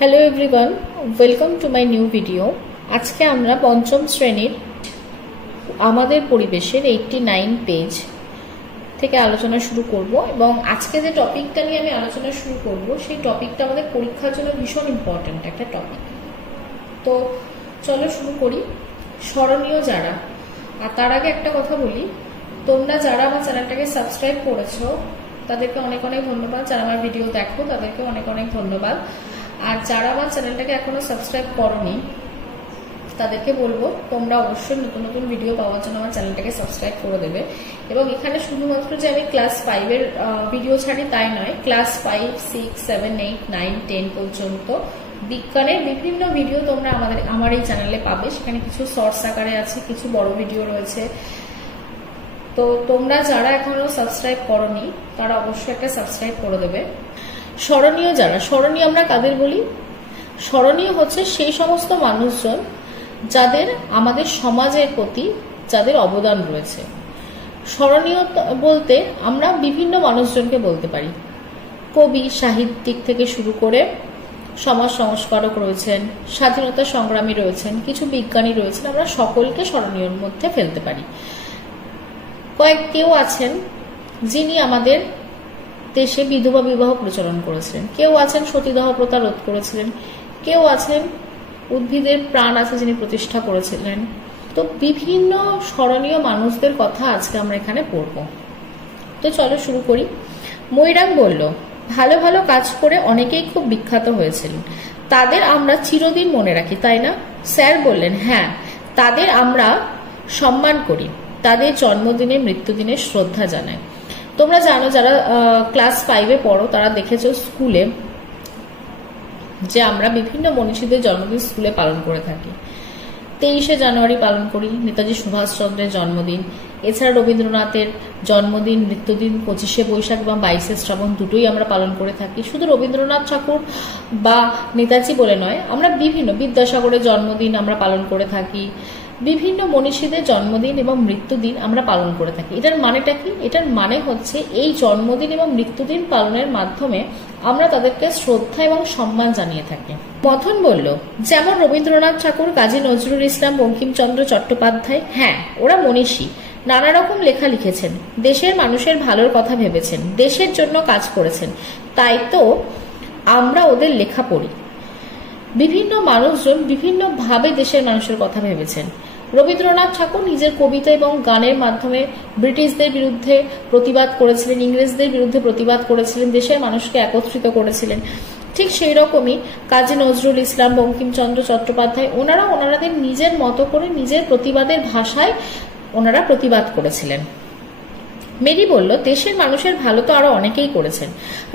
Hello everyone, welcome to my new video. আজকে আমরা পঞ্চম শ্রেণীর আমাদের পরিবেশের 89 পেজ থেকে আলোচনা শুরু করব এবং আজকে যে টপিকটা নিয়ে আমি আলোচনা শুরু করব সেই টপিকটা আমাদের পরীক্ষার জন্য ভীষণ ইম্পর্ট্যান্ট একটা টপিক। তো চলো শুরু করি। স্মরণীয় যারা, আর তার আগে একটা কথা বলি, তোমরা যারা আমার চ্যানেলটাকে সাবস্ক্রাইব করেছো তাদেরকে অনেক অনেক ধন্যবাদ। যারা আমার ভিডিও দেখো তাদেরকে অনেক অনেক ধন্যবাদ। আর যারা আমার চ্যানেলটাকে এখনো সাবস্ক্রাইব করোনি তাদেরকে বলবো তোমরা অবশ্যই নতুন নতুন ভিডিও পাওয়ার জন্য আমার চ্যানেলটাকে সাবস্ক্রাইব করে দেবে। এবং এখানে শুধুমাত্র যে আমি ক্লাস 5-এর ভিডিও ছাড়ি তাই নয়, ক্লাস 5, 6, 7, 8, 9, 10 পর্যন্ত বিজ্ঞানের বিভিন্ন ভিডিও তোমরা আমার এই চ্যানেলে পাবে। সেখানে কিছু শর্টস আকারে আছে, কিছু বড় ভিডিও রয়েছে। তো তোমরা যারা এখনো সাবস্ক্রাইব করোনি তারা অবশ্যই একটা সাবস্ক্রাইব করে দেবে। স্মরণীয় যারা, স্মরণীয় আমরা কাদের বলি? স্মরণীয় হচ্ছে সেই সমস্ত মানুষজন যাদের আমাদের সমাজের প্রতি যাদের অবদান রয়েছে। স্মরণীয় বলতে আমরা বিভিন্ন মানুষজনকে বলতে পারি। কবি, সাহিত্যিক থেকে শুরু করে সমাজ সংস্কারক রয়েছেন, স্বাধীনতা সংগ্রামী রয়েছেন, কিছু বিজ্ঞানী রয়েছেন। আমরা সকলকে স্মরণীয়র মধ্যে ফেলতে পারি। কেউ আছেন যিনি আমাদের দেশে বিধবা বিবাহ প্রচলন করেছিলেন, কেউ আছেন সতীদাহ প্রথা রোধ করেছিলেন, কেউ আছেন উদ্ভিদের প্রাণ আছে যিনি প্রতিষ্ঠা করেছিলেন। তো বিভিন্ন স্মরণীয় মানুষদের কথা আজকে আমরা এখানে পড়ব। তো চলো শুরু করি। মৈরাম বলল, ভালো ভালো কাজ করে অনেকেই খুব বিখ্যাত হয়েছিলেন, তাদের আমরা চিরদিন মনে রাখি, তাই না? স্যার বললেন, হ্যাঁ, তাদের আমরা সম্মান করি, তাদের জন্মদিনে মৃত্যুদিনে শ্রদ্ধা জানাই। তোমরা জানো, যারা ক্লাস 5-এ পড়ো তারা দেখেছো স্কুলে যে আমরা বিভিন্ন মনীষীদের জন্মদিন স্কুলে পালন করে থাকি। 23শে জানুয়ারি পালন করি, নেতাজি সুভাষচন্দ্রের জন্মদিন। এছাড়া রবীন্দ্রনাথের জন্মদিন, মৃত্যুদিন 25শে বৈশাখ এবং 22শে শ্রাবণ দুটোই আমরা পালন করে থাকি। শুধু রবীন্দ্রনাথ ঠাকুর বা নেতাজি বলে নয়, আমরা বিভিন্ন বিদ্যাসাগরের জন্মদিন আমরা পালন করে থাকি। বিভিন্ন মনীষীদের জন্মদিন এবং মৃত্যুদিন আমরা পালন করে থাকি। এটার মানেটা কি? এটার মানে হচ্ছে এই জন্মদিন এবং মৃত্যুদিন পালনের মাধ্যমে আমরা তাদেরকে শ্রদ্ধা এবং সম্মান জানিয়ে থাকি। মথন বলল, যেমন রবীন্দ্রনাথ ঠাকুর, কাজী নজরুল ইসলাম, বঙ্কিমচন্দ্র চট্টোপাধ্যায়, হ্যাঁ, ওরা মনীষী, নানা রকম লেখা লিখেছেন, দেশের মানুষের ভালোর কথা ভেবেছেন, দেশের জন্য কাজ করেছেন, তাই তো আমরা ওদের লেখা পড়ি। বিভিন্ন মানুষজন বিভিন্নভাবে দেশের মানুষের কথা ভেবেছেন। রবীন্দ্রনাথ ঠাকুর নিজের কবিতা এবং গানের মাধ্যমে ব্রিটিশদের বিরুদ্ধে প্রতিবাদ করেছিলেন, ইংরেজদের বিরুদ্ধে প্রতিবাদ করেছিলেন, দেশের মানুষকে একত্রিত করেছিলেন। ঠিক সেই রকমই কাজী নজরুল ইসলাম, বঙ্কিমচন্দ্র চট্টোপাধ্যায়, ওনাদের নিজের মতো করে নিজের প্রতিবাদের ভাষায় ওনারা প্রতিবাদ করেছিলেন। মেরি বলল, দেশের মানুষের ভালো তো আরো অনেকেই করেছেন।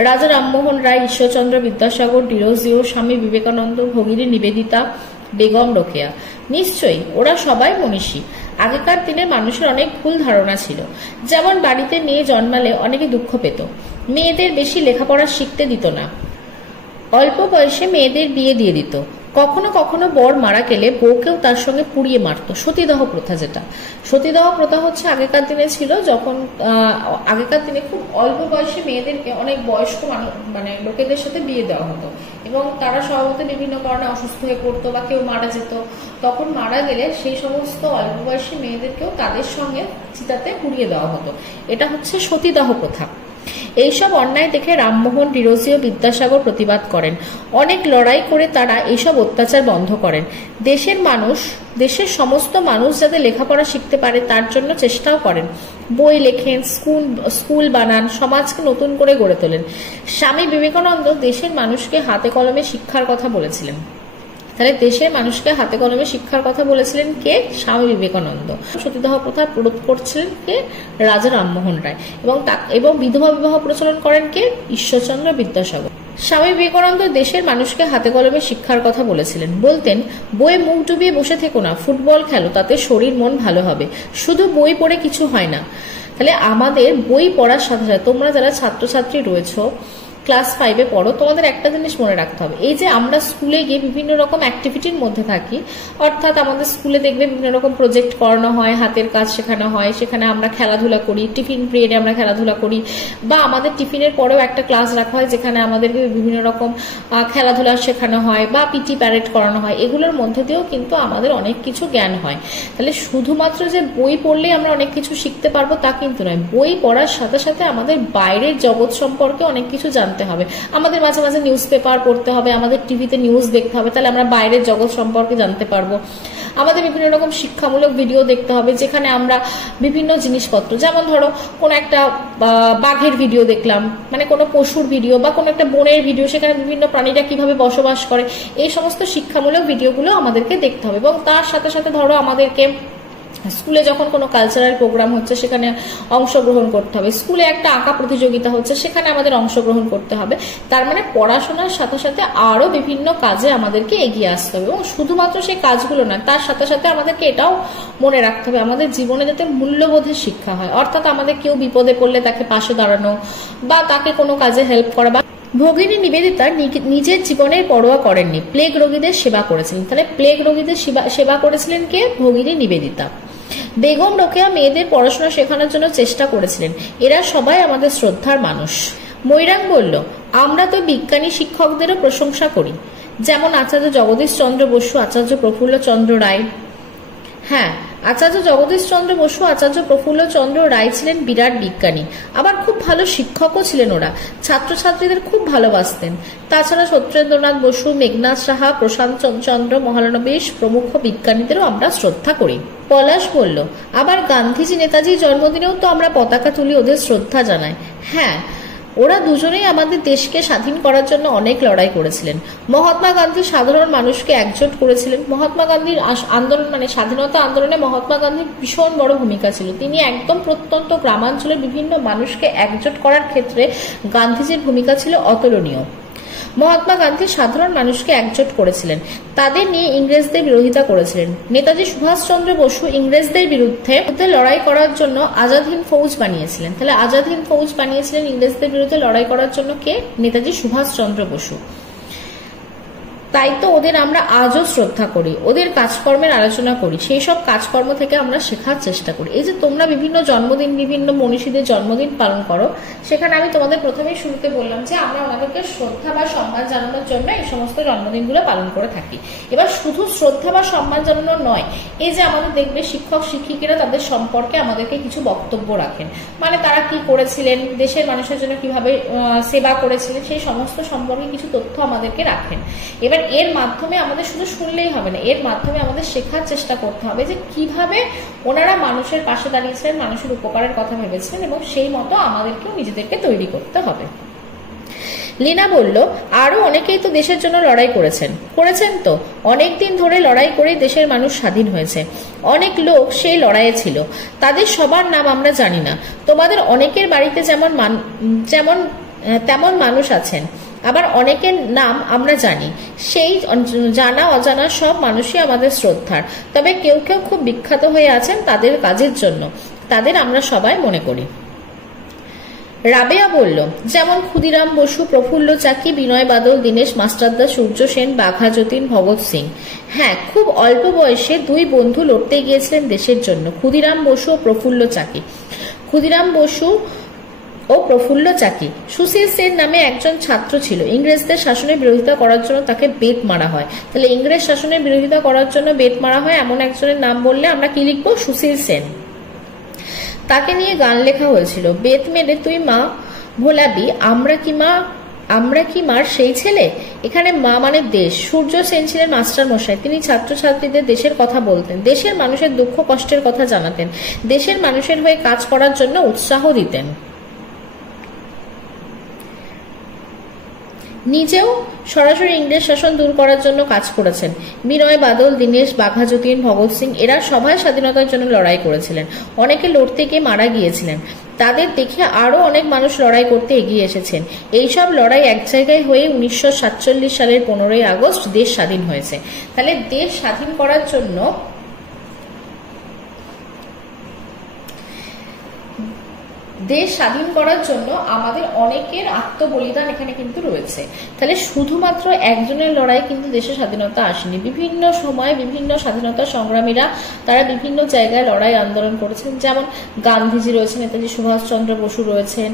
রাজা রামমোহন রায়, ঈশ্বরচন্দ্র বিদ্যাসাগর, ডিরোজিও, স্বামী বিবেকানন্দ, ভগিনী নিবেদিতা, বেগম রোকেয়া, নিশ্চয়ই ওরা সবাই মনীষী। আগেকার দিনের মানুষের অনেক ভুল ধারণা ছিল। যেমন বাড়িতে মেয়ে জন্মালে অনেকে দুঃখ পেত, মেয়েদের বেশি লেখাপড়া শিখতে দিত না, অল্প বয়সে মেয়েদের বিয়ে দিয়ে দিত, কখনো কখনো বর মারা গেলে বউকেও তার সঙ্গে পুড়িয়ে মারত। সতীদাহ প্রথা, যেটা সতীদাহ প্রথা হচ্ছে আগেকার দিনে ছিল, যখন আগেকার দিনে খুব অল্প বয়সে মেয়েদেরকে অনেক বয়স্ক লোকেদের সাথে বিয়ে দেওয়া হতো এবং তারা স্বভাবত বিভিন্ন কারণে অসুস্থ হয়ে পড়তো বা কেউ মারা যেত। তখন মারা গেলে সেই সমস্ত অল্প বয়সী মেয়েদেরকেও তাদের সঙ্গে চিতাতে পুড়িয়ে দেওয়া হতো। এটা হচ্ছে সতীদাহ প্রথা। এইসব অন্যায় দেখে রামমোহন, ডিরোজিও, বিদ্যাসাগর প্রতিবাদ করেন। অনেক লড়াই করে তারা এইসব অত্যাচার বন্ধ করেন। দেশের সমস্ত মানুষ যাতে লেখাপড়া শিখতে পারে তার জন্য চেষ্টাও করেন। বই লেখেন, স্কুল বানান, সমাজকে নতুন করে গড়ে তোলেন। স্বামী বিবেকানন্দ দেশের মানুষকে হাতে কলমে শিক্ষার কথা বলেছিলেন। তাহলে দেশের মানুষকে হাতে কলমে শিক্ষার কথা বলেছিলেন কে? স্বামী বিবেকানন্দ। সতীদাহ প্রথা রোধ করছিলেন কে? রাজা রামমোহন রায়। এবং বিধবা বিবাহ প্রচলন করেন কে? ঈশ্বরচন্দ্র বিদ্যাসাগর। স্বামী বিবেকানন্দ দেশের মানুষকে হাতে কলমে শিক্ষার কথা বলেছিলেন। বলতেন, বইয়ে মুখ ডুবিয়ে বসে থেকো না, ফুটবল খেলো, তাতে শরীর মন ভালো হবে। শুধু বই পড়ে কিছু হয় না। তাহলে আমাদের বই পড়ার সাথে সাথে তোমরা যারা ছাত্রছাত্রী রয়েছ, ক্লাস 5-এ পড়ো, তোমাদের একটা জিনিস মনে রাখতে হবে, এই যে আমরা স্কুলে গিয়ে বিভিন্ন রকম অ্যাক্টিভিটির মধ্যে থাকি, অর্থাৎ আমাদের স্কুলে দেখবে বিভিন্ন রকম প্রজেক্ট করানো হয়, হাতের কাজ শেখানো হয়, সেখানে আমরা খেলাধুলা করি, টিফিন পিরিয়ডে আমরা খেলাধুলা করি, বা আমাদের টিফিনের পরেও একটা ক্লাস রাখা হয় যেখানে আমাদেরকে বিভিন্ন রকম খেলাধুলা শেখানো হয় বা পিটি প্যারেড করানো হয়। এগুলোর মধ্যে দিয়েও কিন্তু আমাদের অনেক কিছু জ্ঞান হয়। তাহলে শুধুমাত্র যে বই পড়লেই আমরা অনেক কিছু শিখতে পারবো তা কিন্তু নয়, বই পড়ার সাথে সাথে আমাদের বাইরের জগৎ সম্পর্কে অনেক কিছু জানতে হবে। আমাদের মাঝে মাঝে নিউজ পেপার পড়তে হবে, আমাদের টিভিতে নিউজ দেখতে হবে, তাহলে আমরা বাইরের জগৎ সম্পর্কে জানতে পারবো। আমাদের বিভিন্ন রকম শিক্ষামূলক ভিডিও দেখতে হবে যেখানে আমরা বিভিন্ন জিনিসপত্র, যেমন ধরো কোনো একটা বাঘের ভিডিও দেখলাম, মানে কোনো পশুর ভিডিও বা কোনো একটা বনের ভিডিও, সেখানে বিভিন্ন প্রাণীরা কিভাবে বসবাস করে, এই সমস্ত শিক্ষামূলক ভিডিওগুলো আমাদেরকে দেখতে হবে। এবং তার সাথে সাথে ধরো আমাদেরকে স্কুলে যখন কোনো কালচারাল প্রোগ্রাম হচ্ছে সেখানে অংশগ্রহণ করতে হবে, স্কুলে একটা আঁকা প্রতিযোগিতা হচ্ছে সেখানে আমাদের অংশগ্রহণ করতে হবে। তার মানে পড়াশোনার সাথে সাথে আরো বিভিন্ন কাজে আমাদেরকে এগিয়ে আসতে হবে। এবং শুধুমাত্র সেই কাজগুলো না, তার সাথে সাথে আমাদেরকে এটাও মনে রাখতে হবে আমাদের জীবনে যাতে মূল্যবোধের শিক্ষা হয়, অর্থাৎ আমাদের কেউ বিপদে পড়লে তাকে পাশে দাঁড়ানো বা তাকে কোনো কাজে হেল্প করা। বা ভগিনী নিবেদিতা নিজের জীবনের পরোয়া করেননি, প্লেগ রোগীদের সেবা করেছিলেন। তাহলে প্লেগ রোগীদের সেবা করেছিলেন কে? ভগিনী নিবেদিতা। বেগম রোকেয়া মেয়েদের পড়াশোনা শেখানোর জন্য চেষ্টা করেছিলেন। এরা সবাই আমাদের শ্রদ্ধার মানুষ। মৈরাং বলল, আমরা তো বিজ্ঞানী শিক্ষকদেরও প্রশংসা করি, যেমন আচার্য জগদীশ চন্দ্র বসু, আচার্য প্রফুল্ল চন্দ্র রায়। হ্যাঁ, আচার্য জগদীশ চন্দ্র বসু, আচার্য প্রফুল্ল চন্দ্র রায় ছিলেন বিরাট বিজ্ঞানী, আবার খুব ভালো শিক্ষকও ছিলেন। ওরা ছাত্রছাত্রীদের খুব ভালোবাসতেন। তাছাড়া সত্যেন্দ্রনাথ বসু, মেঘনাথ সাহা, প্রশান্ত চন্দ্র মহালনবিশ প্রমুখ বিজ্ঞানীদেরও আমরা শ্রদ্ধা করি। পলাশ বলল, আবার গান্ধীজি নেতাজির জন্মদিনেও তো আমরা পতাকা তুলি, ওদের শ্রদ্ধা জানাই। হ্যাঁ, ওরা দুজনেই আমাদের দেশকে স্বাধীন করার জন্য অনেক লড়াই করেছিলেন। মহাত্মা গান্ধী সাধারণ মানুষকে একজোট করেছিলেন। মহাত্মা গান্ধীর আন্দোলন মানে স্বাধীনতা আন্দোলনে মহাত্মা গান্ধীর ভীষণ বড় ভূমিকা ছিল। তিনি একদম প্রত্যন্ত গ্রামাঞ্চলের বিভিন্ন মানুষকে একজোট করার ক্ষেত্রে গান্ধীজির ভূমিকা ছিল অতুলনীয়। মহাত্মা গান্ধী সাধারণ মানুষকে একজোট করেছিলেন, তাদের নিয়ে ইংরেজদের বিরোধিতা করেছিলেন। নেতাজি সুভাষচন্দ্র বসু ইংরেজদের বিরুদ্ধে লড়াই করার জন্য আজাদ হিন্দ ফৌজ বানিয়েছিলেন। তাহলে আজাদ হিন্দ ফৌজ বানিয়েছিলেন ইংরেজদের বিরুদ্ধে লড়াই করার জন্য কে? নেতাজি সুভাষচন্দ্র বসু। তাই তো ওদের আমরা আজও শ্রদ্ধা করি, ওদের কাজকর্মের আলোচনা করি, সেই সব কাজকর্ম থেকে আমরা শেখার চেষ্টা করি। এই যে তোমরা বিভিন্ন জন্মদিন, বিভিন্ন মনীষীদের জন্মদিন পালন করো, সেখানে আমি তোমাদের প্রথমেই শুরুতে বললাম যে আমরা ওনাদেরকে শ্রদ্ধা বা সম্মান জানানোর জন্য এই সমস্ত জন্মদিনগুলো পালন করে থাকি। এবার শুধু শ্রদ্ধা বা সম্মান জানানো নয়, এই যে আমাদের দেখবে শিক্ষক শিক্ষিকারা তাদের সম্পর্কে আমাদেরকে কিছু বক্তব্য রাখেন, মানে তারা কি করেছিলেন, দেশের মানুষের জন্য কিভাবে সেবা করেছিলেন, সেই সমস্ত সম্পর্কে কিছু তথ্য আমাদেরকে রাখেন। এবার এর মাধ্যমে আমাদের শুধু শুনলেই হবে না, এর মাধ্যমে আমাদের শেখার চেষ্টা করতে হবে যে কিভাবে ওনারা মানুষের পাশে দাঁড়িয়েছিলেন, মানুষের উপকারের কথা ভেবেছিলেন, এবং সেই মতো আমাদেরকেও নিজেদেরকে তৈরি করতে হবে। লীনা বলল, আরো অনেকেই তো দেশের জন্য লড়াই করেছেন তো, অনেকদিন ধরে লড়াই করে দেশের মানুষ স্বাধীন হয়েছে। অনেক লোক সেই লড়াইয়ে ছিল, তাদের সবার নাম আমরা জানি না। তোমাদের অনেকের বাড়িতে তেমন মানুষ আছেন, আবার অনেকের নাম আমরা জানি। সেই জানা অজানা সব মানুষই আমাদের শ্রদ্ধার, তবে কেউ কেউ খুব বিখ্যাত হয়ে আছেন তাদের কাজের জন্য, তাদের আমরা সবাই মনে করি। রাবেয়া বলল, যেমন ক্ষুদিরাম বসু, প্রফুল্ল চাকি, বিনয় বাদল, দীনেশ মাস্টারদা, সূর্য সেন, বাঘা যতীন, ভগৎ সিং। হ্যাঁ, খুব অল্প বয়সে দুই বন্ধু লড়তে গিয়েছিলেন দেশের জন্য, ক্ষুদিরাম বসু ও প্রফুল্ল চাকি। ক্ষুদিরাম বসু ও প্রফুল্ল চাকি। সুশীল সেন নামে একজন ছাত্র ছিল, ইংরেজদের শাসনের বিরোধিতা করার জন্য তাকে বেত মারা হয়। তাহলে ইংরেজ শাসনের বিরোধিতা করার জন্য বেত মারা হয় এমন একজনের নাম বললে আমরা কি লিখবো? সুশীল সেন। তাকে নিয়ে গান লেখা হয়েছিল, বেত মেরে তুই মা ভোলাবি, আমরা কি মার সেই ছেলে। এখানে মা মানে দেশ। সূর্য সেন ছিলেন মাস্টার মশাই, তিনি ছাত্রছাত্রীদের দেশের কথা বলতেন, দেশের মানুষের দুঃখ কষ্টের কথা জানাতেন, দেশের মানুষের হয়ে কাজ করার জন্য উৎসাহ দিতেন। নিজেও সরাসরি ইংরেজ শাসন দূর করার জন্য কাজ করেছেন। বিনয় বাদল, দীনেশ, বাঘা যতীন, ভগৎ সিং এরা সবাই স্বাধীনতার জন্য লড়াই করেছিলেন। অনেকে লড়তে গিয়ে মারা গিয়েছিলেন, তাদের দেখে আরো অনেক মানুষ লড়াই করতে এগিয়ে এসেছেন। এইসব লড়াই এক জায়গায় হয়ে 1947 সালের 15ই আগস্ট দেশ স্বাধীন হয়েছে। তাহলে দেশ স্বাধীন করার জন্য দেশ স্বাধীন করার জন্য আমাদের অনেকের আত্মবলিদান এখানে কিন্তু রয়েছে। তাহলে শুধুমাত্র একজনের লড়াই কিন্তু দেশের স্বাধীনতা আসেনি, বিভিন্ন সময় বিভিন্ন স্বাধীনতা সংগ্রামীরা তারা বিভিন্ন জায়গায় লড়াই আন্দোলন করেছেন। যেমন গান্ধীজি রয়েছেন, নেতাজি সুভাষচন্দ্র বসু রয়েছেন,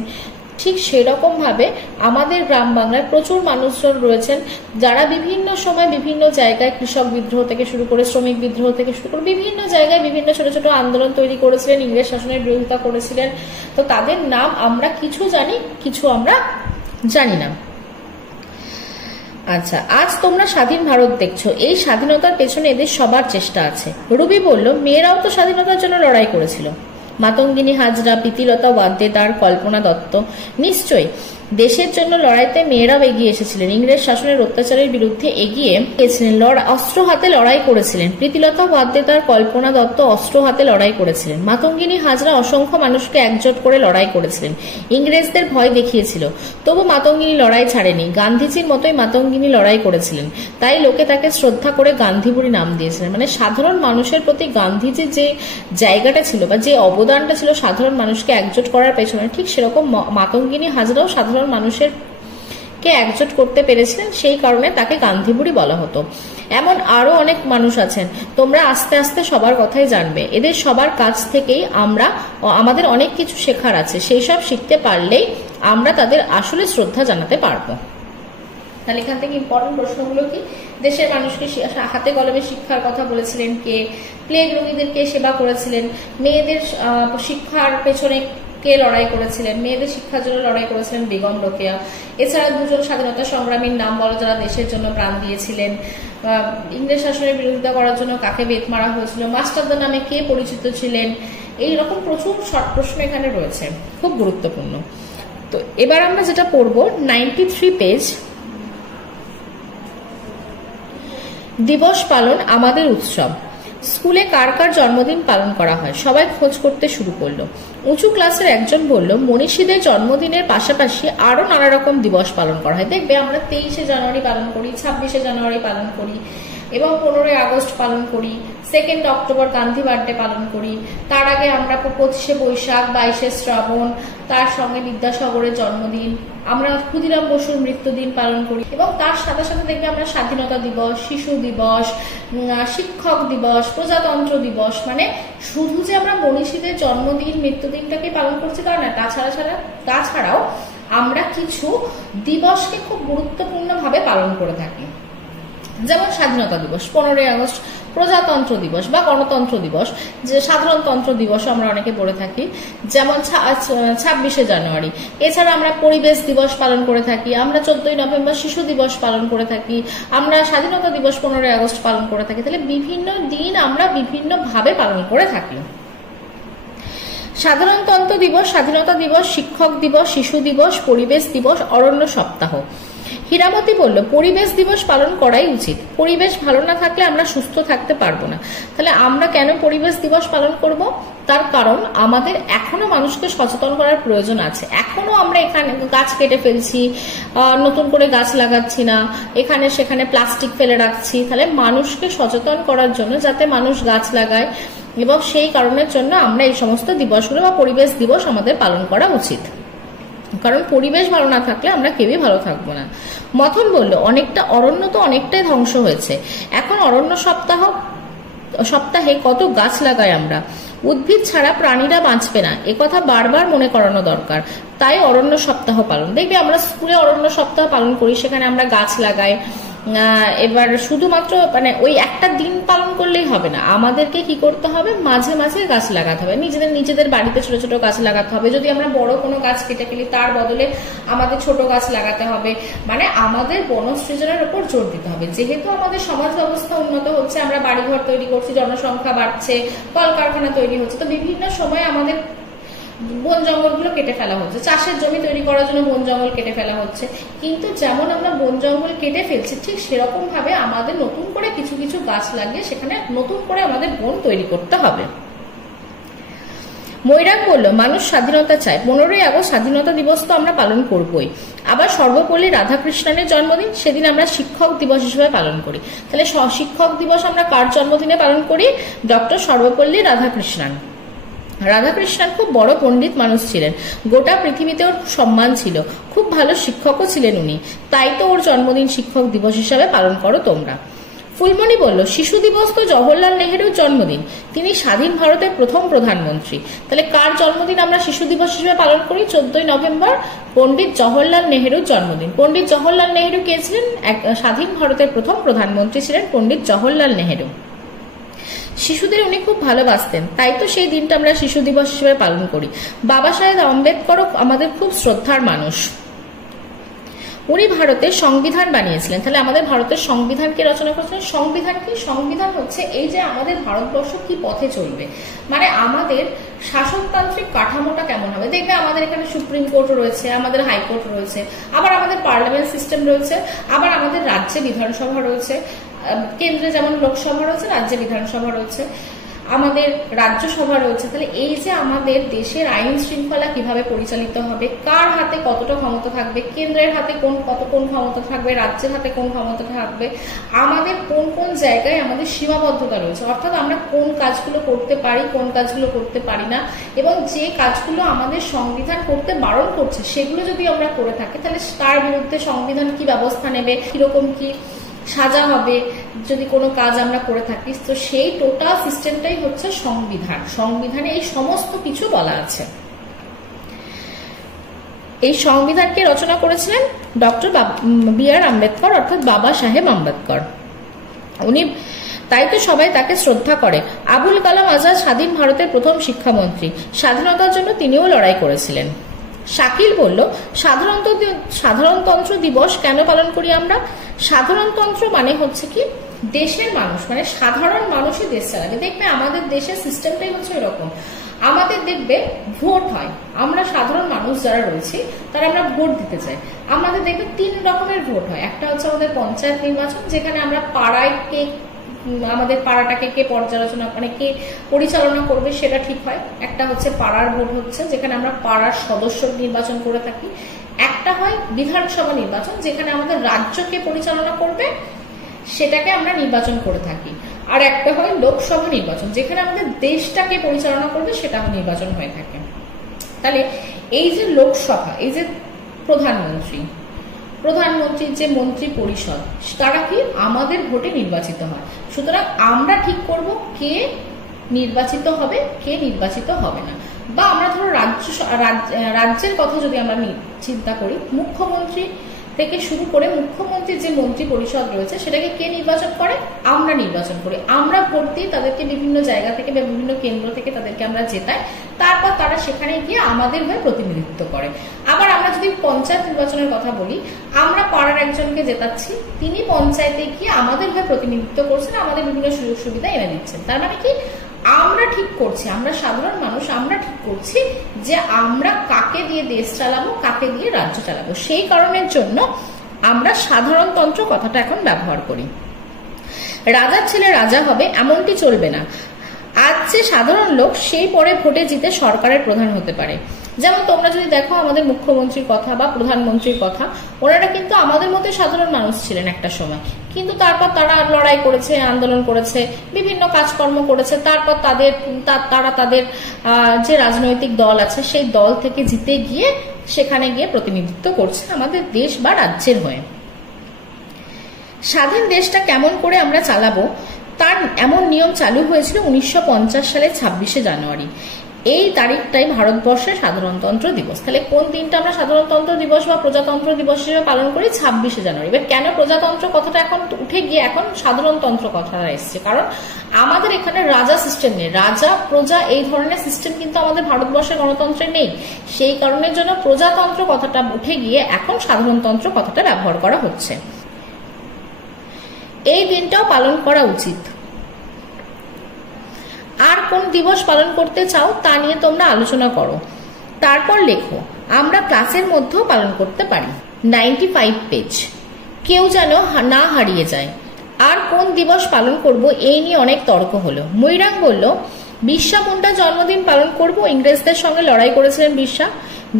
ঠিক সেরকম ভাবে আমাদের গ্রাম বাংলায় প্রচুর মানুষজন রয়েছেন যারা বিভিন্ন সময় বিভিন্ন জায়গায় কৃষক বিদ্রোহ থেকে শুরু করে শ্রমিক বিদ্রোহ থেকে শুরু করে বিভিন্ন জায়গায় বিভিন্ন ছোট ছোট আন্দোলন তৈরি করেছিলেন, ইংরেজ শাসনের বিরোধিতা করেছিলেন। তো তাদের নাম আমরা কিছু জানি, কিছু আমরা জানি না। আচ্ছা, আজ তোমরা স্বাধীন ভারত দেখছো, এই স্বাধীনতার পেছনে এদের সবার চেষ্টা আছে। রবি বলল, মেয়েরাও তো স্বাধীনতার জন্য লড়াই করেছিল। মাতঙ্গিনী হাজরা, প্রীতিলতা ওয়াদ্দেদার, কল্পনা দত্ত, নিশ্চয়ই দেশের জন্য লড়াইতে মেয়েরাও এগিয়ে এসেছিলেন, ইংরেজ শাসনের অত্যাচারের বিরুদ্ধে এগিয়ে গিয়েছিলেন, অস্ত্র হাতে লড়াই করেছিলেন। প্রীতিলতা ওয়াদ্দেদার, কল্পনা দত্ত অস্ত্র হাতে লড়াই করেছিলেন। মাতঙ্গিনী হাজরা অসংখ্য মানুষকে একজোট করে লড়াই করেছিলেন, ইংরেজদের ভয় দেখিয়েছিল, তবু মাতঙ্গিনী লড়াই ছাড়েনি। গান্ধীজির মতোই মাতঙ্গিনী লড়াই করেছিলেন, তাই লোকে তাকে শ্রদ্ধা করে গান্ধীবুড়ি নাম দিয়েছিলেন। মানে সাধারণ মানুষের প্রতি গান্ধীজির যে জায়গাটা ছিল বা যে অবদানটা ছিল সাধারণ মানুষকে একজোট করার পেছনে, ঠিক সেরকম মাতঙ্গিনী হাজরাও সাধারণ মানুষের কে একজোট করতে পেরেছিলেন, সেই কারণে তাকে গান্ধীবুড়ি বলা হতো। এমন আরো অনেক মানুষ আছেন, তোমরা আস্তে আস্তে সবার কথাই জানবে। এদের সবার কাছ থেকেই আমাদের অনেক কিছু শেখার আছে, সেই সব শিখতে পারলেই আমরা তাদের আসলে শ্রদ্ধা জানাতে পারবো। তাহলে এখান থেকে ইম্পর্টেন্ট প্রশ্নগুলো কি, দেশের মানুষকে হাতে কলমে শিক্ষার কথা বলেছিলেন কে, প্লেগ রোগীদেরকে সেবা করেছিলেন, মেয়েদের শিক্ষার পেছনে কে লড়াই করেছিলেন, মেয়েদের শিক্ষার জন্য লড়াই করেছিলেন বেগম রোকেয়া। এছাড়া দুজন স্বাধীনতা সংগ্রামীর নাম বলো যারা দেশের জন্য প্রাণ দিয়েছিলেন। ইংরেজ শাসনের বিরোধিতা করার জন্য কাকে বেত মারা হয়েছিল, মাস্টারদের নামে কে পরিচিত ছিলেন। এইরকম প্রচুর শর্ট প্রশ্ন এখানে রয়েছে, খুব গুরুত্বপূর্ণ। তো এবার আমরা যেটা পড়বো 93 পেজ, দিবস পালন আমাদের উৎসব। স্কুলে কার কার জন্মদিন পালন করা হয়, সবাই খোঁজ করতে শুরু করলো। উঁচু ক্লাসের একজন বলল, মনীষীদের জন্মদিনের পাশাপাশি আরো নানা রকম দিবস পালন করা হয়। দেখবে আমরা 23শে জানুয়ারি পালন করি, 26শে জানুয়ারি পালন করি এবং 15ই আগস্ট পালন করি, 2 অক্টোবর গান্ধী বার্থডে পালন করি। তার আগে আমরা 25শে বৈশাখ, 22শে শ্রাবণ, তার সঙ্গে বিদ্যাসাগরের জন্মদিন, আমরা ক্ষুদিরাম বসুর মৃত্যুদিন পালন করি এবং তার সাথে সাথে দেখবে আমরা স্বাধীনতা দিবস, শিশু দিবস, শিক্ষক দিবস, প্রজাতন্ত্র দিবস। মানে শুধু যে আমরা মনীষীদের জন্মদিন মৃত্যুদিনটাকে পালন করছি তা না, তাছাড়াও আমরা কিছু দিবসকে খুব গুরুত্বপূর্ণ ভাবে পালন করে থাকি। যেমন স্বাধীনতা দিবস, 15ই আগস্ট, প্রজাতন্ত্র দিবস বা গণতন্ত্র দিবস, যে সাধারণতন্ত্র দিবস আমরা অনেকে বলে থাকি, যেমন 26শে জানুয়ারি। এছাড়া আমরা পরিবেশ দিবস পালন করে থাকি, আমরা 14ই নভেম্বর শিশু দিবস পালন করে থাকি, আমরা স্বাধীনতা দিবস 15ই আগস্ট পালন করে থাকি। তাহলে বিভিন্ন দিন আমরা বিভিন্ন ভাবে পালন করে থাকি। সাধারণতন্ত্র দিবস, স্বাধীনতা দিবস, শিক্ষক দিবস, শিশু দিবস, পরিবেশ দিবস, অরণ্য সপ্তাহ। হীরামতি বলল, পরিবেশ দিবস পালন করাই উচিত, পরিবেশ ভালো না থাকলে আমরা সুস্থ থাকতে পারবো না। তাহলে আমরা কেন পরিবেশ দিবস পালন করব? তার কারণ আমাদের এখনো মানুষকে সচেতন করার প্রয়োজন আছে। এখনো আমরা এখানে গাছ কেটে ফেলছি, নতুন করে গাছ লাগাচ্ছি না, এখানে সেখানে প্লাস্টিক ফেলে রাখছি। তাহলে মানুষকে সচেতন করার জন্য যাতে মানুষ গাছ লাগায়, এবং সেই কারণের জন্য আমরা এই সমস্ত দিবসগুলো বা পরিবেশ দিবস আমাদের পালন করা উচিত। কারণ পরিবেশ ভালো না থাকলে আমরা কেউই ভালো থাকবো না। মথন বলল, অরণ্য তো অনেকটাই ধ্বংস হয়েছে, এখন অরণ্য সপ্তাহে কত গাছ লাগাই আমরা, উদ্ভিদ ছাড়া প্রাণীরা বাঁচবে না, একথা বারবার মনে করানো দরকার। তাই অরণ্য সপ্তাহ পালন, দেখবে আমরা স্কুলে অরণ্য সপ্তাহ পালন করি, সেখানে আমরা গাছ লাগাই। এবার শুধুমাত্র মানে ওই একটা দিন পালন করলেই হবে না, আমাদেরকে কি করতে হবে, মাঝে মাঝে গাছ লাগাতে হবে, নিজেদের বাড়িতে ছোট ছোট গাছ লাগাতে হবে। যদি আমরা বড় কোনো গাছ কেটে ফেলি তার বদলে আমাদের ছোট গাছ লাগাতে হবে। মানে আমাদের বনসৃজনের উপর জোর দিতে হবে। যেহেতু আমাদের সমাজ ব্যবস্থা উন্নত হচ্ছে, আমরা বাড়িঘর তৈরি করছি, জনসংখ্যা বাড়ছে, কলকারখানা তৈরি হচ্ছে, তো বিভিন্ন সময় আমাদের বন জঙ্গলগুলো কেটে ফেলা হচ্ছে, চাষের জমি তৈরি করার জন্য বন জঙ্গল কেটে ফেলা হচ্ছে। কিন্তু যেমন আমরা বন জঙ্গল কেটে ফেলছি, ঠিক সেরকম ভাবে আমাদের নতুন করে কিছু কিছু গাছ লাগিয়ে সেখানে নতুন করে আমাদের বন তৈরি করতে হবে। মৈরাক বলল, মানুষ স্বাধীনতা চায়, 15ই আগস্ট স্বাধীনতা দিবস তো আমরা পালন করবই। আবার সর্বপল্লী রাধাকৃষ্ণনের জন্মদিন, সেদিন আমরা শিক্ষক দিবস হিসেবে পালন করি। তাহলে শিক্ষক দিবস আমরা কার জন্মদিনে পালন করি? ডক্টর সর্বপল্লী রাধাকৃষ্ণন। রাধাকৃষ্ণন খুব বড় পণ্ডিত মানুষ ছিলেন, গোটা পৃথিবীতে ওর সম্মান ছিল, খুব ভালো শিক্ষকও ছিলেন উনি, তাই তো ওর জন্মদিন শিক্ষক দিবস হিসাবে পালন করো তোমরা। ফুলমণি বলল, শিশু দিবস তো জওহরলাল নেহেরুর জন্মদিন, তিনি স্বাধীন ভারতের প্রথম প্রধানমন্ত্রী। তাহলে কার জন্মদিন আমরা শিশু দিবস হিসেবে পালন করি? 14ই নভেম্বর, পণ্ডিত জওহরলাল নেহেরুর জন্মদিন। পণ্ডিত জওহরলাল নেহেরু কে ছিলেন? স্বাধীন ভারতের প্রথম প্রধানমন্ত্রী ছিলেন পণ্ডিত জওহরলাল নেহেরু। শিশুদের উনি খুব ভালোবাসতেন, তাই তো সেই দিনটা আমরা শিশু দিবস হিসেবে পালন করি। বাবা সাহেব আম্বেদকরও আমাদের খুব শ্রদ্ধার মানুষ, উনি ভারতের সংবিধান বানিয়েছিলেন। তাহলে আমাদের ভারতের সংবিধান কে রচনা করেছিলেন? সংবিধান কি? সংবিধান হচ্ছে এই যে আমাদের ভারতবর্ষ কি পথে চলবে, মানে আমাদের শাসনতান্ত্রিক কাঠামোটা কেমন হবে। দেখবে আমাদের এখানে সুপ্রিম কোর্ট রয়েছে, আমাদের হাইকোর্ট রয়েছে, আবার আমাদের পার্লামেন্ট সিস্টেম রয়েছে, আবার আমাদের রাজ্যে বিধানসভা রয়েছে, কেন্দ্রে যেমন লোকসভা রয়েছে, রাজ্যে বিধানসভা রয়েছে, আমাদের রাজ্যসভা রয়েছে। তাহলে এই যে আমাদের দেশের আইন শৃঙ্খলা কিভাবে পরিচালিত হবে, কার হাতে কতটা ক্ষমতা থাকবে, কেন্দ্রের হাতে কোন ক্ষমতা থাকবে, রাজ্যের হাতে কোন ক্ষমতা থাকবে, আমাদের কোন কোন জায়গায় আমাদের সীমাবদ্ধতা রয়েছে, অর্থাৎ আমরা কোন কাজগুলো করতে পারি, কোন কাজগুলো করতে পারি না, এবং যে কাজগুলো আমাদের সংবিধান করতে বারণ করছে সেগুলো যদি আমরা করে থাকি তাহলে তার বিরুদ্ধে সংবিধান কি ব্যবস্থা নেবে, কিরকম কি সাজা হবে যদি কোনো কাজ আমরা করে থাকি। তো সেই টোটাল সিস্টেমটাই হচ্ছে সংবিধান। সংবিধানে এই সমস্ত কিছু বলা আছে। এই সংবিধানকে রচনা করেছিলেন ডক্টর বি.আর. আম্বেদকর, অর্থাৎ বাবা সাহেব আম্বেদকর। উনি, তাই তো সবাই তাকে শ্রদ্ধা করে। আবুল কালাম আজাদ স্বাধীন ভারতের প্রথম শিক্ষামন্ত্রী, স্বাধীনতার জন্য তিনিও লড়াই করেছিলেন। শাকিল বলল, সাধারণতন্ত্র দিবস কেন পালন করি আমরা? সাধারণতন্ত্র মানে হচ্ছে কি, দেশের মানুষ, মানে সাধারণ মানুষই দেশ চালাবে। দেখবে আমাদের দেশের সিস্টেমটাই হচ্ছে এরকম। আমাদের দেখবে ভোট হয়, আমরা সাধারণ মানুষ যারা রয়েছি তারা আমরা ভোট দিতে চাই। আমাদের দেখবে 3 রকমের ভোট হয়। একটা হচ্ছে আমাদের পঞ্চায়েত নির্বাচন, যেখানে আমরা পাড়ায় আমাদের পাড়াটাকে কে পর্যালোচনা, মানে কে পরিচালনা করবে সেটা ঠিক হয়। একটা হচ্ছে পাড়ার ভোট, হচ্ছে যেখানে আমরা পাড়ার সদস্য নির্বাচন করে থাকি। একটা হয় বিধানসভা নির্বাচন, যেখানে আমাদের রাজ্যকে পরিচালনা করবে সেটাকে আমরা নির্বাচন করে থাকি। আর একটা হয় লোকসভা নির্বাচন, যেখানে আমাদের দেশটাকে পরিচালনা করবে সেটা নির্বাচন হয়ে থাকে। তাহলে এই যে লোকসভা, এই যে প্রধানমন্ত্রীর যে মন্ত্রী পরিষদ, তারা কি আমাদের ভোটে নির্বাচিত হয়। সুতরাং আমরা ঠিক করব কে নির্বাচিত হবে, কে নির্বাচিত হবে না। বা আমরা ধরো রাজ্যের কথা যদি আমরা চিন্তা করি, মুখ্যমন্ত্রী থেকে শুরু করে মুখ্যমন্ত্রীর যে মন্ত্রী পরিষদ রয়েছে সেটাকে কে নির্বাচন করে? আমরা নির্বাচন করি। আমরা ভোট দিই তাদেরকে, বিভিন্ন জায়গা থেকে বা বিভিন্ন কেন্দ্র থেকে তাদেরকে আমরা জেতাই, তারপর তারা সেখানে গিয়ে আমাদের হয়ে প্রতিনিধিত্ব করে। আবার আমরা যদি পঞ্চায়েত নির্বাচনের কথা বলি, আমরা পাড়ার একজনকে জেতাচ্ছি, তিনি পঞ্চায়েতে গিয়ে আমাদের হয়ে প্রতিনিধিত্ব করছেন, আমাদের বিভিন্ন সুযোগ সুবিধা এনে দিচ্ছেন। তার মানে কি, আমরা ঠিক করছি, আমরা সাধারণ মানুষ, আমরা ঠিক করছি যে আমরা কাকে দিয়ে দেশ চালাবো, কাকে দিয়ে রাজ্য চালাবো। সেই কারণের জন্য আমরা সাধারণতন্ত্র কথাটা এখন ব্যবহার করি। রাজার ছেলে রাজা হবে এমনটি চলবে না। আজ যে সাধারণ লোক সেই পরে ভোটে জিতে সরকারের প্রধান হতে পারে। যেমন তোমরা যদি দেখো আমাদের মুখ্যমন্ত্রীর কথা বা প্রধানমন্ত্রীর কথা, ওনারা কিন্তু আমাদের মতো সাধারণ মানুষ ছিলেন একটা সময়, কিন্তু তারপর তারা লড়াই করেছে, আন্দোলন করেছে, বিভিন্ন কাজকর্ম করেছে, তারপর তারা তাদের যে রাজনৈতিক দল আছে সেই দল থেকে জিতে গিয়ে সেখানে গিয়ে প্রতিনিধিত্ব করছে আমাদের দেশ বা রাজ্যের হয়ে। স্বাধীন দেশটা কেমন করে আমরা চালাবো তার এমন নিয়ম চালু হয়েছিল 1950 সালের 26শে জানুয়ারি। এই তারিখটাই ভারতবর্ষের সাধারণতন্ত্র দিবস। তাহলে কোন দিনটা আমরা সাধারণতন্ত্র দিবস বা প্রজাতন্ত্র দিবস হিসেবে পালন করি? 26শে জানুয়ারি। এবার কেন প্রজাতন্ত্র কথাটা এখন উঠে গিয়ে এখন সাধারণতন্ত্র কথাটা এসছে? কারণ আমাদের এখানে রাজা সিস্টেম নেই, রাজা প্রজা এই ধরনের সিস্টেম কিন্তু আমাদের ভারতবর্ষের গণতন্ত্রে নেই। সেই কারণের জন্য প্রজাতন্ত্র কথাটা উঠে গিয়ে এখন সাধারণতন্ত্র কথাটা ব্যবহার করা হচ্ছে। এই দিনটাও পালন করা উচিত। আর কোন দিবস পালন করতে চাও তা নিয়ে তোমরা আলোচনা করো, তারপর লেখো। আমরা ক্লাসের মধ্যেও পালন করতে পারি। 95 পেজ। কেউ যেন না হারিয়ে যায়। আর কোন দিবস পালন করব এই নিয়ে অনেক তর্ক হলো। মৈরাং বলল, বিরসা মুন্ডার জন্মদিন পালন করব। ইংরেজদের সঙ্গে লড়াই করেছিলেন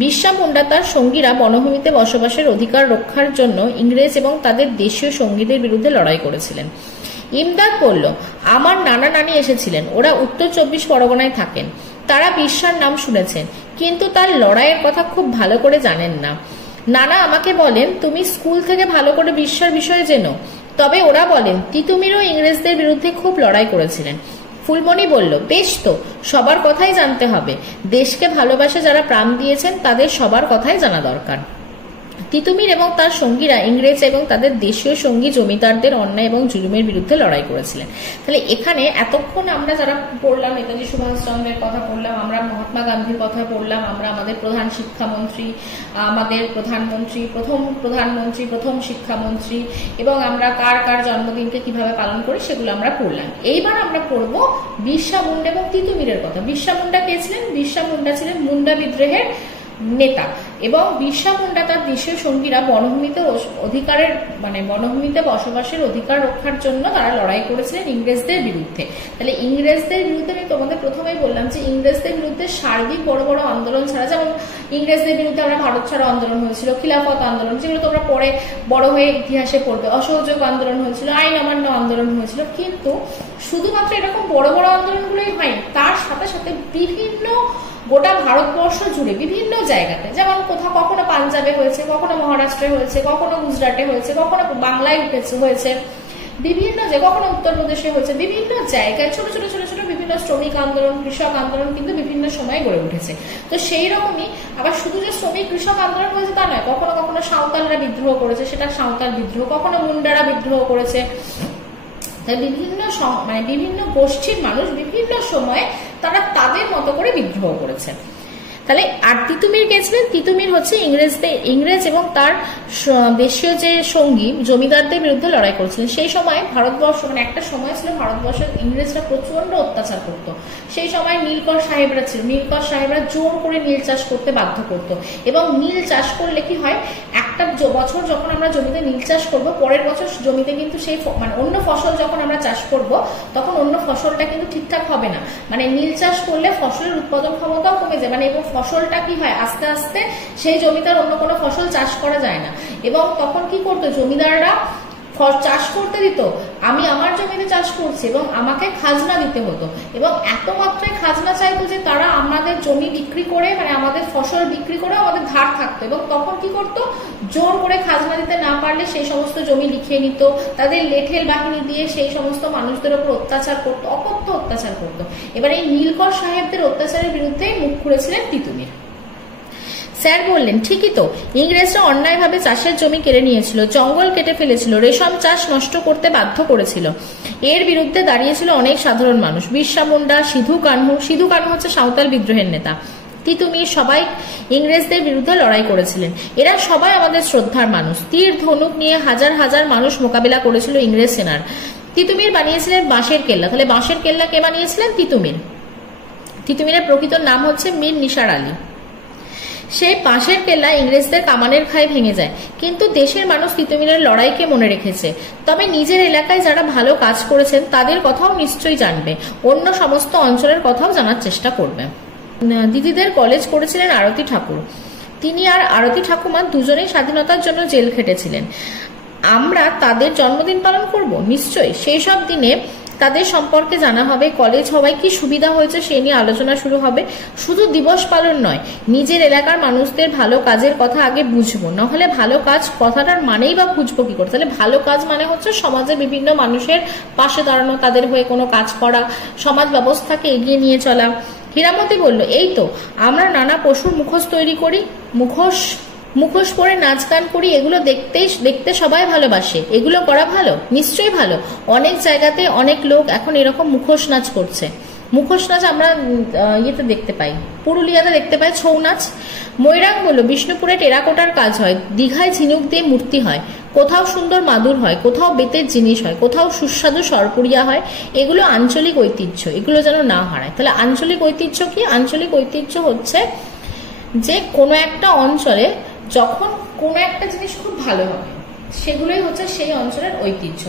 বিরসা মুন্ডা তার সঙ্গীরা বনভূমিতে বসবাসের অধিকার রক্ষার জন্য ইংরেজ এবং তাদের দেশীয় সঙ্গীদের বিরুদ্ধে লড়াই করেছিলেন। ইমদাদ বলল, আমার নানা নানি এসেছিলেন, ওরা উত্তর 24 পরগনায় থাকেন। তারা বিশ্বার নাম শুনেছেন, কিন্তু তার লড়াইয়ের কথা খুব ভালো করে জানেন না। নানা আমাকে বলেন, তুমি স্কুল থেকে ভালো করে বিশ্বার বিষয়ে জেনো। তবে ওরা বলেন তিতুমিরও ইংরেজদের বিরুদ্ধে খুব লড়াই করেছিলেন। ফুলমণি বলল, বেশ তো, সবার কথাই জানতে হবে। দেশকে ভালোবাসে যারা প্রাণ দিয়েছেন তাদের সবার কথাই জানা দরকার। তিতুমির এবং তার সঙ্গীরা ইংরেজ এবং তাদের দেশীয় সঙ্গী জমিদারদের অন্যায় এবং জুলুমের বিরুদ্ধে লড়াই করেছিলেন। তাহলে এখানে এতক্ষণ আমরা যারা পড়লাম, নেতাজি সুভাষচন্দ্রের কথা পড়লাম, আমরা মহাত্মা গান্ধীর কথা পড়লাম, আমরা আমাদের প্রধান শিক্ষামন্ত্রী, আমাদের প্রধানমন্ত্রী, প্রথম শিক্ষামন্ত্রী এবং আমরা কার কার জন্মদিনকে কিভাবে পালন করি সেগুলো আমরা পড়লাম। এইবার আমরা পড়ব বিরসা মুন্ডা এবং তিতুমিরের কথা। বিরসা মুন্ডা কে ছিলেন? বিরসা মুন্ডা ছিলেন মুন্ডা বিদ্রোহের নেতা এবং বিরসা মুন্ডা তার দেশীয় সঙ্গীরা বনভূমিতে বসবাসের অধিকার রক্ষার জন্য তারা লড়াই করেছিলেন ইংরেজদের বিরুদ্ধে। তাহলে ইংরেজদের বিরুদ্ধে আমি তোমাদের প্রথমেই বললাম যে ইংরেজদের বিরুদ্ধে সার্বিক বড় বড় আন্দোলন ছাড়া, যেমন ইংরেজদের বিরুদ্ধে আমরা ভারত ছাড়ো আন্দোলন হয়েছিল, খিলাফত আন্দোলন, যেগুলো তোমরা পরে বড় হয়ে ইতিহাসে পড়বে, অসহযোগ আন্দোলন হয়েছিল, আইন অমান্য আন্দোলন হয়েছিল। কিন্তু শুধুমাত্র এরকম বড় বড় আন্দোলনগুলোই হয়নি, তার সাথে সাথে বিভিন্ন গোটা ভারতবর্ষ জুড়ে বিভিন্ন জায়গাতে, যেমন কোথাও কখনো পাঞ্জাবে হয়েছে, কখনো মহারাষ্ট্রে হয়েছে, কখনো গুজরাটে হয়েছে, কখনো বাংলায় হয়েছে, বিভিন্ন জায়গায়, কখনো উত্তরপ্রদেশে হয়েছে, বিভিন্ন জায়গায় ছোট ছোট ছোট ছোট বিভিন্ন শ্রমিক আন্দোলন, কৃষক আন্দোলন কিন্তু বিভিন্ন সময় গড়ে উঠেছে। তো সেই রকমই আবার শুধু যে শ্রমিক কৃষক আন্দোলন হয়েছে তা নয়, কখনো কখনো সাঁওতালরা বিদ্রোহ করেছে, সেটা সাঁওতাল বিদ্রোহ, কখনো মুন্ডারা বিদ্রোহ করেছে। বিভিন্ন গোষ্ঠীর মানুষ বিভিন্ন সময়ে তারা তাদের মতো করে বিদ্রোহ করেছে। তাহলে আর তিতুমির কে ছিলেন? তিতুমির হচ্ছে ইংরেজ এবং তার দেশীয় যে সঙ্গী জমিদারদের বিরুদ্ধে লড়াই করেছিলেন। সেই সময় ভারতবর্ষ, একটা সময় ছিল ভারতবর্ষের ইংরেজরা প্রচন্ড অত্যাচার করত। সেই সময় নীলকর সাহেবরা ছিল, নীলকর সাহেবরা জোর করে নীল চাষ করতে বাধ্য করত এবং নীল চাষ করলে কি হয়, একটা বছর যখন আমরা জমিতে নীল চাষ করব, পরের বছর জমিতে কিন্তু সেই অন্য ফসল যখন আমরা চাষ করব তখন অন্য ফসলটা কিন্তু ঠিকঠাক হবে না। নীল চাষ করলে ফসলের উৎপাদন ক্ষমতাও কমে যায়, এবং ফসলটা কি হয়, আস্তে আস্তে সেই জমিতে অন্য কোনো ফসল চাষ করা যায় না। এবং তখন কি করতো, জমিদাররা চাষ করতে দিত, আমি আমার জমিতে চাষ করছি এবং আমাকে খাজনা দিতে হতো, এবং এত মাত্রায় খাজনা চাইতো যে তারা আমাদের জমি বিক্রি করে, আমাদের ফসল বিক্রি করে আমাদের ধার থাকতো। এবং তখন কি করতো, জোর করে খাজনা দিতে না পারলে সেই সমস্ত জমি লিখিয়ে নিত, তাদের লেঠেল বাহিনী দিয়ে সেই সমস্ত মানুষদের উপর অত্যাচার করতো, অকথ্য অত্যাচার করতো। এবার এই নীলকর সাহেবদের অত্যাচারের বিরুদ্ধে মুখ খুলেছিলেন তিতুমির। স্যার বললেন, ঠিকই তো, ইংরেজরা অন্যায়ভাবে চাষের জমি কেড়ে নিয়েছিল, জঙ্গল কেটে ফেলেছিল, রেশম চাষ নষ্ট করতে বাধ্য করেছিল। এর বিরুদ্ধে দাঁড়িয়েছিল অনেক সাধারণ মানুষ, বিরসা মুন্ডা, সিধু কানহু হচ্ছে সাঁওতাল বিদ্রোহের নেতা, তিতুমির, সবাই ইংরেজদের বিরুদ্ধে লড়াই করেছিলেন। এরা সবাই আমাদের শ্রদ্ধার মানুষ। তীর ধনুক নিয়ে হাজার হাজার মানুষ মোকাবিলা করেছিল ইংরেজ সেনার। তিতুমির বানিয়েছিলেন বাঁশের কেল্লা। তাহলে বাঁশের কেল্লা কে বানিয়েছিলেন? তিতুমিরের প্রকৃত নাম হচ্ছে মীর নিসার আলী। সেই বাঁশের কেল্লা ইংরেজদের কামানের খায় ভেঙে যায়, কিন্তু দেশের মানুষ তিতুমিরের লড়াইকে মনে রেখেছে। তবে নিজের এলাকায় যারা ভালো কাজ করেছেন তাদের কথাও নিশ্চয়ই জানবে, অন্য সমস্ত অঞ্চলের কথাও জানার চেষ্টা করবে। দিদিদের কলেজ করেছিলেন আরতি ঠাকুর। তিনি আর আরতি ঠাকুমা দুজনেই স্বাধীনতার জন্য জেল খেটেছিলেন। আমরা তাদের জন্মদিন পালন করব নিশ্চয়ই। সেই সব দিনে তাদের সম্পর্কে জানা হবে, কলেজ হওয়ায় কি সুবিধা হয়েছে সে নিয়ে আলোচনা শুরু হবে। শুধু দিবস পালন নয়, নিজের এলাকার মানুষদের ভালো কাজের কথা আগে বুঝবো, নাহলে ভালো কাজ কথাটার মানেই বা বুঝবো কি করে। তাহলে ভালো কাজ মানে হচ্ছে সমাজের বিভিন্ন মানুষের পাশে দাঁড়ানো, তাদের হয়ে কোনো কাজ করা, সমাজ ব্যবস্থাকে এগিয়ে নিয়ে চলা। হীরামতি বলল, এই তো, আমরা নানা পশুর মুখোশ তৈরি করি, মুখোশ পরে নাচ গান করি, এগুলো দেখতে সবাই ভালোবাসে। এগুলো করা ভালো? নিশ্চয়ই ভালো। অনেক জায়গাতে অনেক লোক এখন এরকম মুখোশ নাচ করছে। মুখোশ নাচ আমরা ইয়েতে দেখতে পাই, পুরুলিয়াতে দেখতে পাই ছৌ নাচ। ময়রাং বলল, বিষ্ণুপুরে টেরাকোটার কাজ হয়, দীঘায় ঝিনুক দিয়ে মূর্তি হয়, কোথাও সুন্দর মাদুর হয়, কোথাও বেতের জিনিস হয়, কোথাও সুস্বাদু সরপুরিয়া হয়। এগুলো আঞ্চলিক ঐতিহ্য, এগুলো যেন না হারায়। তাহলে আঞ্চলিক ঐতিহ্য কি? আঞ্চলিক ঐতিহ্য হচ্ছে যে কোনো একটা অঞ্চলে যখন কোনো একটা জিনিস খুব ভালো হবে, সেগুলোই হচ্ছে সেই অঞ্চলের ঐতিহ্য।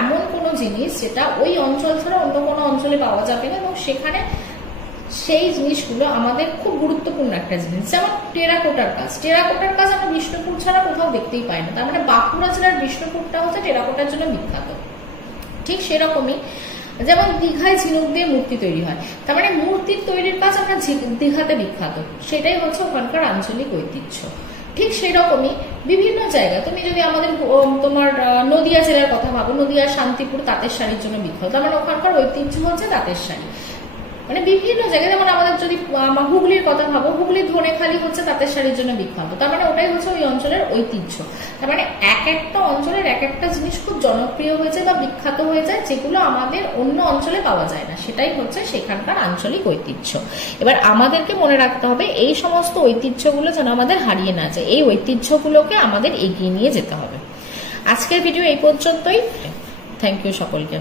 এমন কোনো জিনিস যেটা ওই অঞ্চল ছাড়া অন্য কোনো অঞ্চলে পাওয়া যাবে না, এবং সেখানে সেই জিনিসগুলো আমাদের খুব গুরুত্বপূর্ণ একটা জিনিস। যেমন টেরাকোটার কাজ আমরা বিষ্ণুপুর ছাড়া কোথাও দেখতেই পাই না। তার বাঁকুড়া জেলার বিষ্ণুপুরটা হচ্ছে টেরাকোটার জন্য বিখ্যাত। ঠিক সেরকমই যেমন দীঘায় ঝিনুক দিয়ে মূর্তি তৈরি হয়, তার মানে মূর্তির তৈরির কাজ আমরা দীঘাতে বিখ্যাত, সেটাই হচ্ছে ওখানকার আঞ্চলিক ঐতিহ্য। ঠিক সেই রকমই বিভিন্ন জায়গা, তুমি যদি আমাদের তোমার নদিয়া জেলার কথা ভাবো, নদিয়ার শান্তিপুর তাঁতের শাড়ির জন্য বিখ্যাত, তার মানে ওখানকার ঐতিহ্য হচ্ছে তাঁতের শাড়ি। মানে বিভিন্ন জায়গায়, যেমন আমাদের যদি হুগলির কথা ভাবো, হুগলির ধনেখালি হচ্ছে তাঁতের শাড়ির জন্য বিখ্যাত, তার মানে ওটাই হচ্ছে ওই অঞ্চলের ঐতিহ্য। তার মানে এক একটা অঞ্চলের এক একটা জিনিস খুব জনপ্রিয় হয়েছে বা বিখ্যাত হয়ে যায়, যেগুলো আমাদের অন্য অঞ্চলে পাওয়া যায় না, সেটাই হচ্ছে সেখানকার আঞ্চলিক ঐতিহ্য। এবার আমাদেরকে মনে রাখতে হবে এই সমস্ত ঐতিহ্যগুলো যেন আমাদের হারিয়ে না যায়, এই ঐতিহ্যগুলোকে আমাদের এগিয়ে নিয়ে যেতে হবে। আজকের ভিডিও এই পর্যন্তই। থ্যাংক ইউ সকলকে।